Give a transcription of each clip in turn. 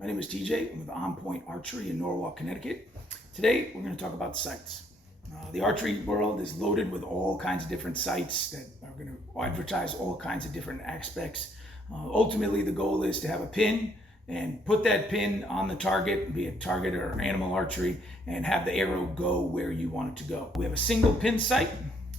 My name is TJ. I'm with On Point Archery in Norwalk, Connecticut. Today, we're going to talk about sights. The archery world is loaded with all kinds of different sights that are going to advertise all kinds of different aspects. Ultimately, the goal is to have a pin and put that pin on the target, be it target or animal archery, and have the arrow go where you want it to go. We have a single pin sight.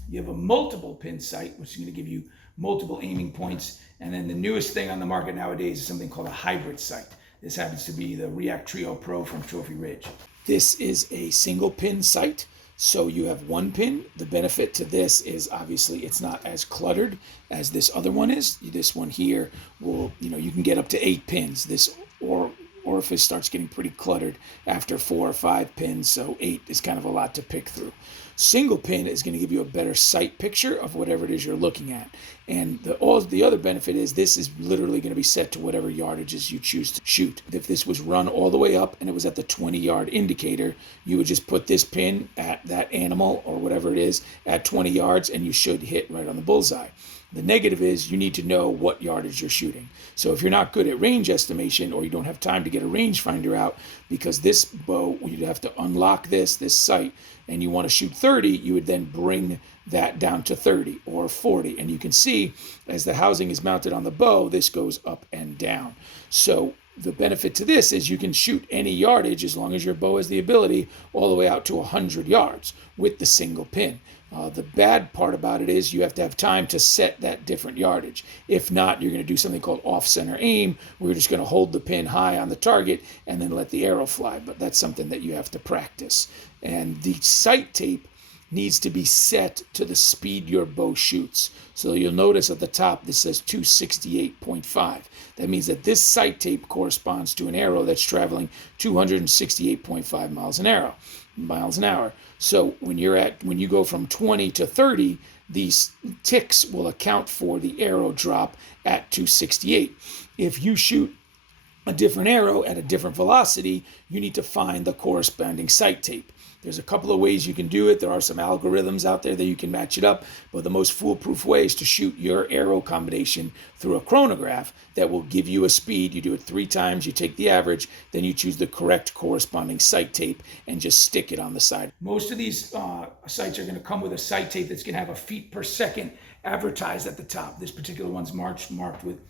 You have a multiple pin sight, which is going to give you multiple aiming points. And then the newest thing on the market nowadays is something called a hybrid sight. This happens to be the React Trio Pro from Trophy Ridge. This is a single pin sight. So you have one pin. The benefit to this is obviously it's not as cluttered as this other one is. This one here will, you can get up to 8 pins. This orifice starts getting pretty cluttered after 4 or 5 pins, so 8 is kind of a lot to pick through. Single pin is going to give you a better sight picture of whatever it is you're looking at. And the other benefit is this is literally going to be set to whatever yardages you choose to shoot. If this was run all the way up and it was at the 20-yard indicator, you would just put this pin at that animal or whatever it is at 20 yards and you should hit right on the bullseye. The negative is you need to know what yardage you're shooting. So if you're not good at range estimation or you don't have time to get a rangefinder out, because this bow, you'd have to unlock this sight, and you want to shoot 30, you would then bring that down to 30 or 40. And you can see as the housing is mounted on the bow, this goes up and down. So the benefit to this is you can shoot any yardage as long as your bow has the ability all the way out to 100 yards with the single pin. The bad part about it is you have to have time to set that different yardage. If not, you're going to do something called off-center aim, where you're just going to hold the pin high on the target and then let the arrow fly. But that's something that you have to practice. And the sight tape needs to be set to the speed your bow shoots. So you'll notice at the top this says 268.5. That means that this sight tape corresponds to an arrow that's traveling 268.5 miles an hour. So when you go from 20 to 30, these ticks will account for the arrow drop at 268. If you shoot a different arrow at a different velocity, you need to find the corresponding sight tape. There's a couple of ways you can do it. There are some algorithms out there that you can match it up, but the most foolproof way is to shoot your arrow combination through a chronograph that will give you a speed. You do it 3 times, you take the average, then you choose the correct corresponding sight tape and just stick it on the side. Most of these sights are going to come with a sight tape that's going to have a feet per second advertised at the top. This particular one's marked with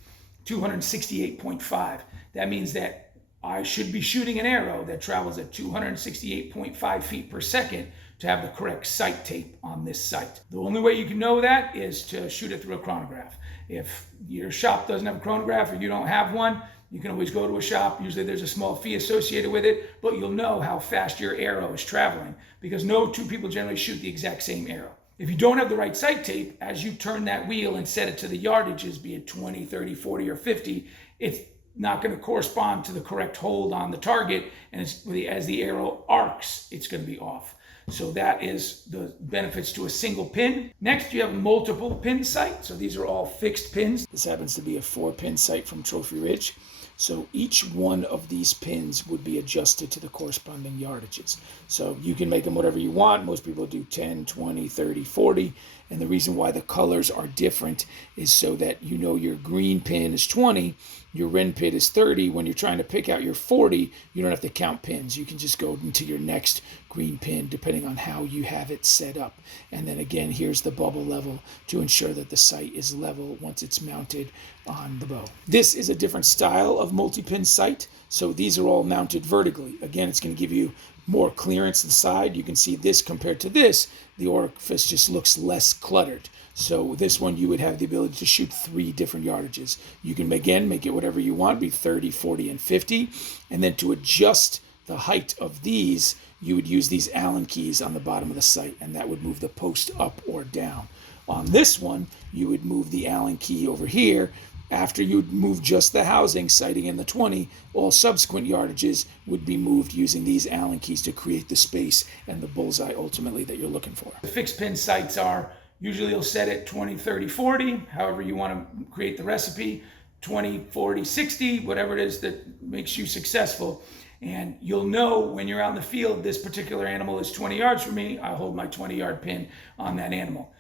268.5. That means that I should be shooting an arrow that travels at 268.5 feet per second to have the correct sight tape on this sight. The only way you can know that is to shoot it through a chronograph. If your shop doesn't have a chronograph or you don't have one, you can always go to a shop. Usually there's a small fee associated with it, but you'll know how fast your arrow is traveling because no 2 people generally shoot the exact same arrow. If you don't have the right sight tape, as you turn that wheel and set it to the yardages, be it 20, 30, 40, or 50, it's not going to correspond to the correct hold on the target, and as the arrow arcs, it's going to be off. So that is the benefits to a single pin. Next, you have multiple pin sight. So these are all fixed pins. This happens to be a 4-pin sight from Trophy Ridge. So each one of these pins would be adjusted to the corresponding yardages. So you can make them whatever you want. Most people do 10, 20, 30, 40. And the reason why the colors are different is so that you know your green pin is 20, your red pin is 30. When you're trying to pick out your 40, you don't have to count pins. You can just go into your next green pin depending on how you have it set up. And then again, here's the bubble level to ensure that the sight is level once it's mounted on the bow. This is a different style of multi-pin sight. So these are all mounted vertically. Again, it's going to give you more clearance inside. You can see this compared to this, the orifice just looks less cluttered. So this one, you would have the ability to shoot 3 different yardages. You can, again, make it whatever you want, be 30, 40, and 50. And then to adjust the height of these, you would use these Allen keys on the bottom of the sight, and that would move the post up or down. On this one, you would move the Allen key over here. After you move just the housing, sighting in the 20, all subsequent yardages would be moved using these Allen keys to create the space and the bullseye ultimately that you're looking for. The fixed pin sights are usually you'll set it 20, 30, 40, however you want to create the recipe, 20, 40, 60, whatever it is that makes you successful. And you'll know when you're out in the field, this particular animal is 20 yards from me, I hold my 20-yard pin on that animal.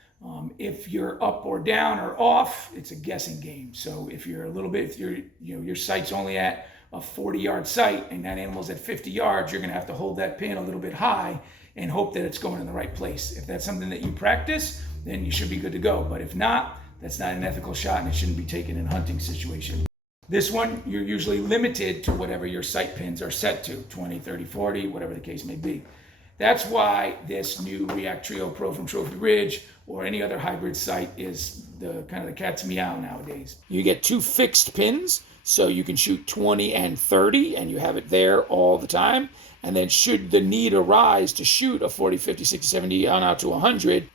If you're up or down or off, it's a guessing game. So if you're a little bit, if your sight's only at a 40-yard sight and that animal's at 50 yards, you're going to have to hold that pin a little bit high and hope that it's going in the right place. If that's something that you practice, then you should be good to go. But if not, that's not an ethical shot and it shouldn't be taken in a hunting situation. This one, you're usually limited to whatever your sight pins are set to, 20, 30, 40, whatever the case may be. That's why this new React Trio Pro from Trophy Ridge or any other hybrid sight is the kind of the cat's meow nowadays. You get 2 fixed pins, so you can shoot 20 and 30, and you have it there all the time. And then should the need arise to shoot a 40, 50, 60, 70 on out to 100,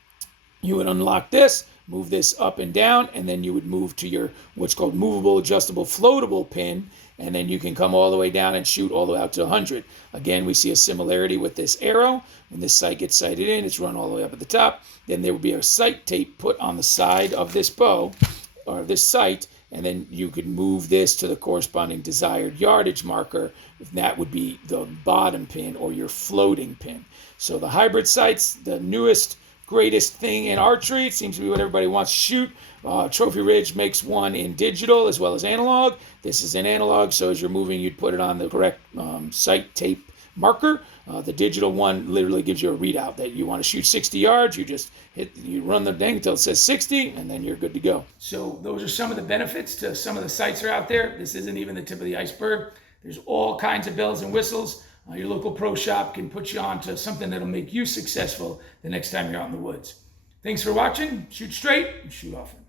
you would unlock this, move this up and down, and then you would move to your what's called movable, adjustable, floatable pin, and then you can come all the way down and shoot all the way out to 100. Again, we see a similarity with this arrow. When this sight gets sighted in, it's run all the way up at the top. Then there would be a sight tape put on the side of this bow, or this sight, and then you could move this to the corresponding desired yardage marker. That would be the bottom pin or your floating pin. So the hybrid sights, the newest, greatest thing in archery. It seems to be what everybody wants to shoot. Trophy Ridge makes one in digital as well as analog. This is in analog, so as you're moving, you'd put it on the correct sight tape marker. The digital one literally gives you a readout that you want to shoot 60 yards. You run the thing until it says 60, and then you're good to go. So those are some of the benefits to some of the sights that are out there. This isn't even the tip of the iceberg. There's all kinds of bells and whistles. Your local pro shop can put you on to something that'll make you successful the next time you're out in the woods. Thanks for watching. Shoot straight and shoot often.